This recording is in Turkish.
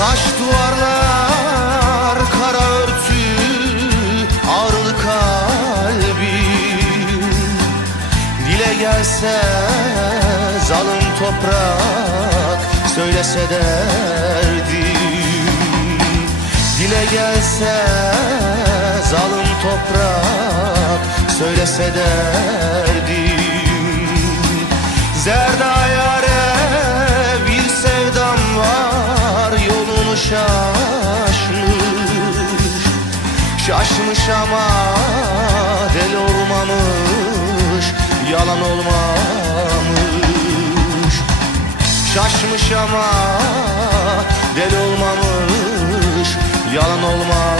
Taş duvarlar, kara örtü, ağrılı kalbim. Dile gelse zalim toprak, söylese derdim. Dile gelse zalim toprak, söylese derdim. Zerda yâre bir sevdam var, yolunu şaşmış. Şaşmış ama deli olmamış, yalan olmamış. Şaşmış ama deli olmamış, yalan olmamış.